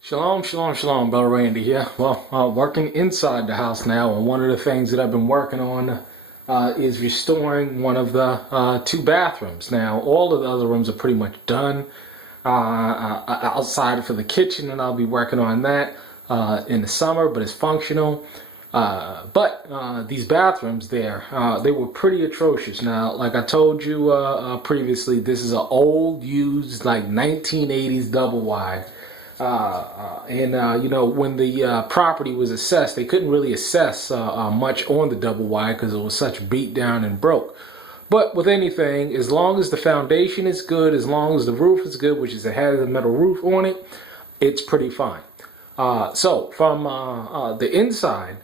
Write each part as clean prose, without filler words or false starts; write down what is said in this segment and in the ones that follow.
Shalom, shalom, shalom, Brother Randy here. Well, working inside the house now, and one of the things that I've been working on is restoring one of the two bathrooms. Now, all of the other rooms are pretty much done outside for the kitchen, and I'll be working on that in the summer, but it's functional. But these bathrooms there, they were pretty atrocious. Now, like I told you previously, this is an old, used, like 1980s double wide. You know, when the property was assessed, they couldn't really assess much on the double wide because it was such beat down and broke. But with anything, as long as the foundation is good, as long as the roof is good, which is it has a metal roof on it, it's pretty fine. So from the inside,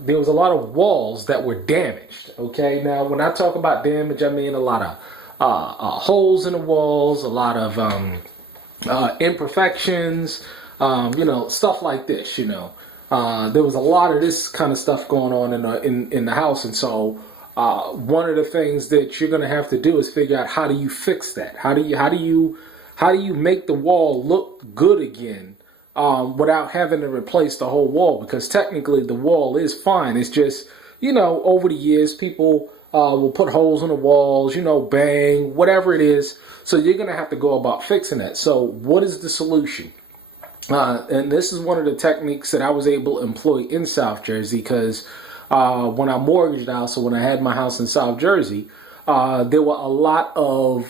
there was a lot of walls that were damaged. Okay, now when I talk about damage, I mean a lot of holes in the walls, a lot of imperfections, you know, stuff like this. You know, there was a lot of this kind of stuff going on in the house, and so one of the things that you're going to have to do is figure out how do you fix that. How do you make the wall look good again without having to replace the whole wall? Because technically the wall is fine. It's just, you know, over the years people will put holes in the walls, you know, bang, whatever it is. So you're going to have to go about fixing that. So what is the solution? And this is one of the techniques that I was able to employ in South Jersey, because when I mortgaged the house, so when I had my house in South Jersey, there were a lot of,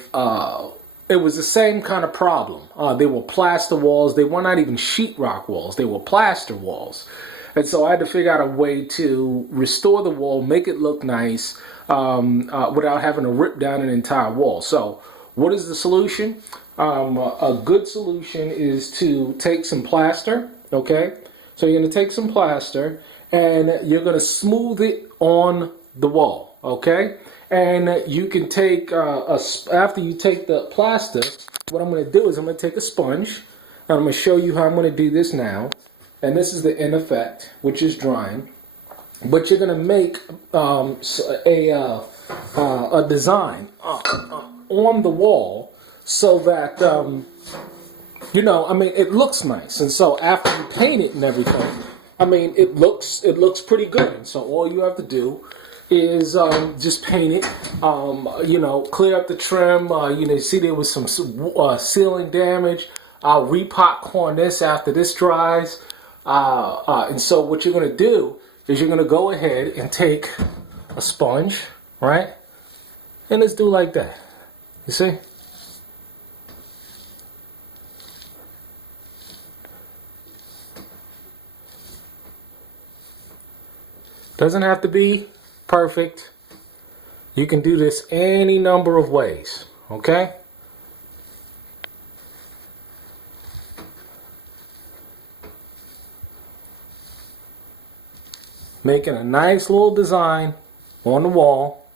it was the same kind of problem. They were plaster walls. They were not even sheetrock walls. They were plaster walls. And so I had to figure out a way to restore the wall, make it look nice, without having to rip down an entire wall. So what is the solution? A good solution is to take some plaster, okay? So you're going to take some plaster and you're going to smooth it on the wall, okay? And you can take, after you take the plaster, what I'm going to do is I'm going to take a sponge, and I'm going to show you how I'm going to do this now. And this is the end effect, which is drying. But you're going to make a design on the wall so that, you know, I mean, it looks nice. And so after you paint it and everything, I mean, it looks pretty good. And so all you have to do is just paint it, you know, clear up the trim. You know, see there was some ceiling damage. I'll repopcorn this after this dries. And so what you're going to do is you're going to go ahead and take a sponge, right? And let's do like that. You see? Doesn't have to be perfect. You can do this any number of ways, okay? Making a nice little design on the wall,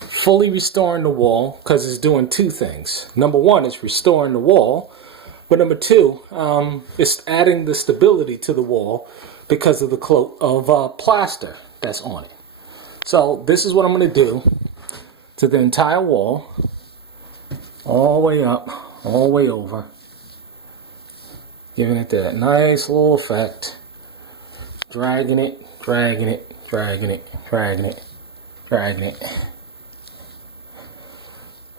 fully restoring the wall, because it's doing two things. Number one, it's restoring the wall, but number two, it's adding the stability to the wall because of the cloak of plaster that's on it. So this is what I'm going to do to the entire wall, all the way up, all the way over, giving it that nice little effect, dragging it, dragging it, dragging it, dragging it, dragging it.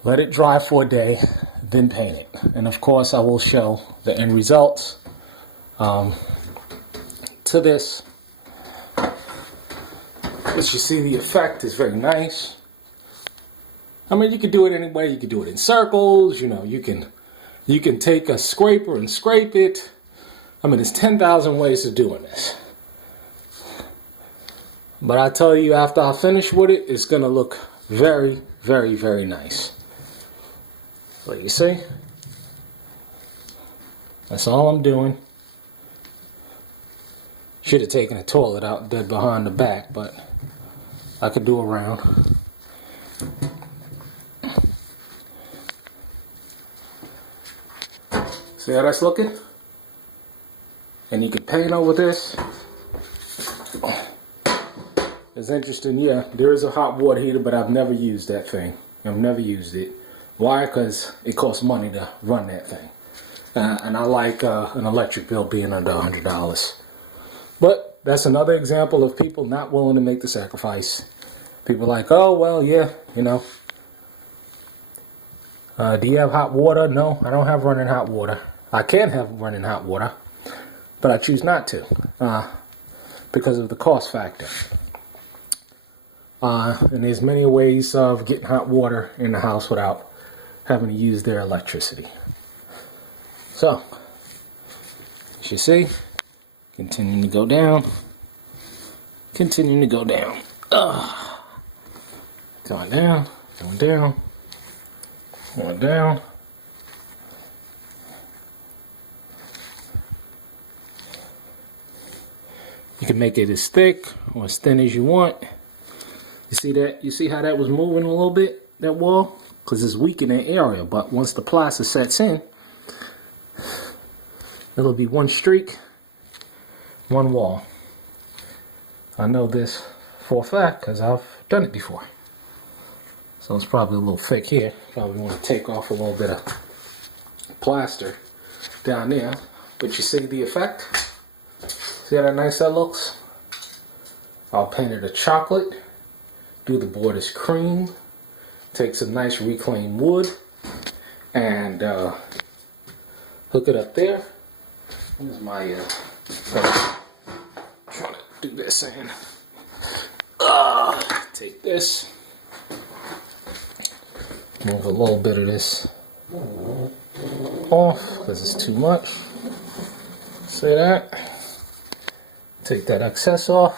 Let it dry for a day, then paint it. And of course I will show the end results to this. As you see, the effect is very nice. I mean, you could do it any way. You could do it in circles. You know, you can take a scraper and scrape it. I mean, there's 10,000 ways of doing this. But I tell you, after I finish with it, it's going to look very, very, very nice. So you see, that's all I'm doing. Should have taken the toilet out dead behind the back, but I could do a round. See how that's looking? And you can paint over this. It's interesting, yeah, there is a hot water heater, but I've never used that thing. I've never used it. Why? Because it costs money to run that thing. And I like an electric bill being under $100. But that's another example of people not willing to make the sacrifice. People are like, oh, well, yeah, you know. Do you have hot water? No, I don't have running hot water. I can have running hot water, but I choose not to because of the cost factor. And there's many ways of getting hot water in the house without having to use their electricity. So, as you see, continuing to go down, continuing to go down. Going down, going down, going down. You can make it as thick or as thin as you want. You see that? You see how that was moving a little bit, that wall? Because it's weak in that area, but once the plaster sets in, it'll be one streak, one wall. I know this for a fact because I've done it before. So it's probably a little thick here. Probably want to take off a little bit of plaster down there. But you see the effect? See how nice that looks? I'll paint it a chocolate. Do the board as cream. Take some nice reclaimed wood. And hook it up there. Here's my trying to do this and take this, move a little bit of this off because it's too much. See that? Take that excess off.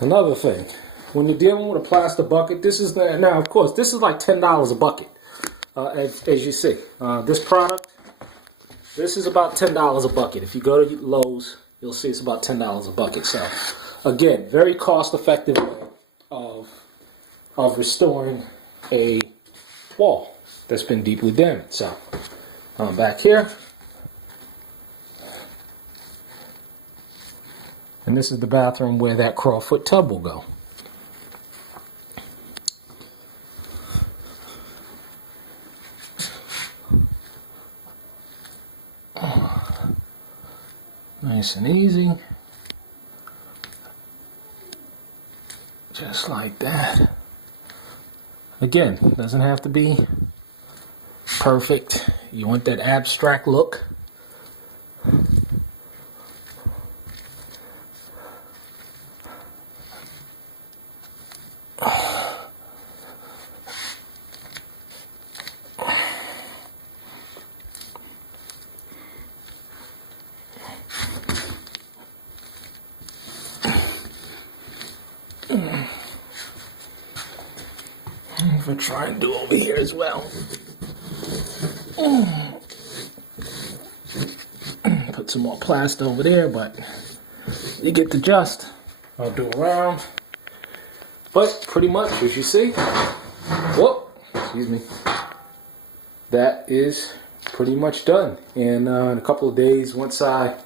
Another thing, when you're dealing with a plaster bucket, this is the, now of course this is like $10 a bucket. As you see, this product, this is about $10 a bucket. If you go to Lowe's, you'll see it's about $10 a bucket. So, again, very cost-effective way of restoring a wall that's been deeply damaged. So, back here, and this is the bathroom where that crawfoot tub will go. Nice and easy. Just like that. Again, doesn't have to be perfect. You want that abstract look. I'm going to try and do over here as well. Put some more plaster over there, but you get the gist. I'll do around. But pretty much, as you see, whoop, excuse me, that is pretty much done. And in a couple of days, once I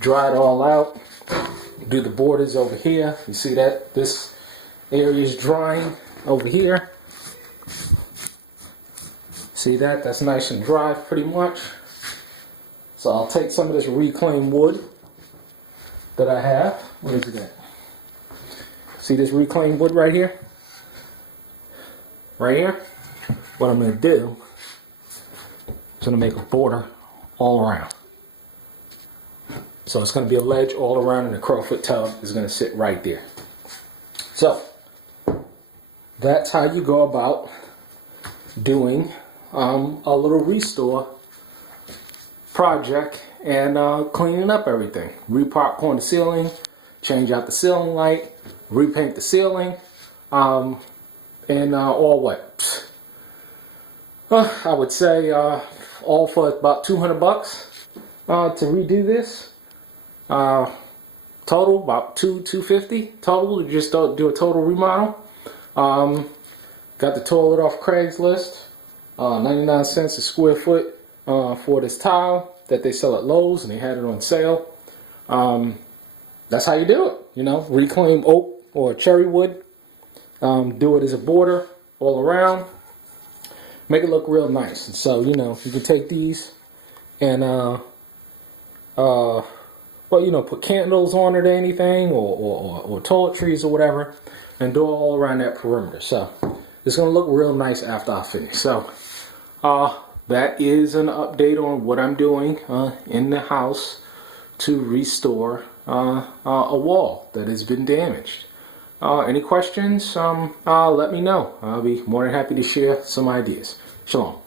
dry it all out, do the borders over here. You see that this area is drying over here. See that? That's nice and dry pretty much. So I'll take some of this reclaimed wood that I have. What is it at? See this reclaimed wood right here? Right here? What I'm going to do is going to make a border all around. So it's going to be a ledge all around, and the crowfoot tub is going to sit right there. So that's how you go about doing a little restore project and cleaning up everything. Repopcorn the ceiling, change out the ceiling light, repaint the ceiling, and all what? I would say all for about $200 to redo this. Total about $250 total to just do a total remodel. Got the toilet off Craigslist. 99 cents a square foot for this tile that they sell at Lowe's, and they had it on sale. That's how you do it. You know, reclaim oak or cherry wood. Do it as a border all around. make it look real nice. And so, you know, you can take these and well, you know, put candles on it or anything, or toiletries or whatever, and do it all around that perimeter. So it's gonna look real nice after I finish. So that is an update on what I'm doing in the house to restore a wall that has been damaged. Any questions? Let me know. I'll be more than happy to share some ideas. Shalom.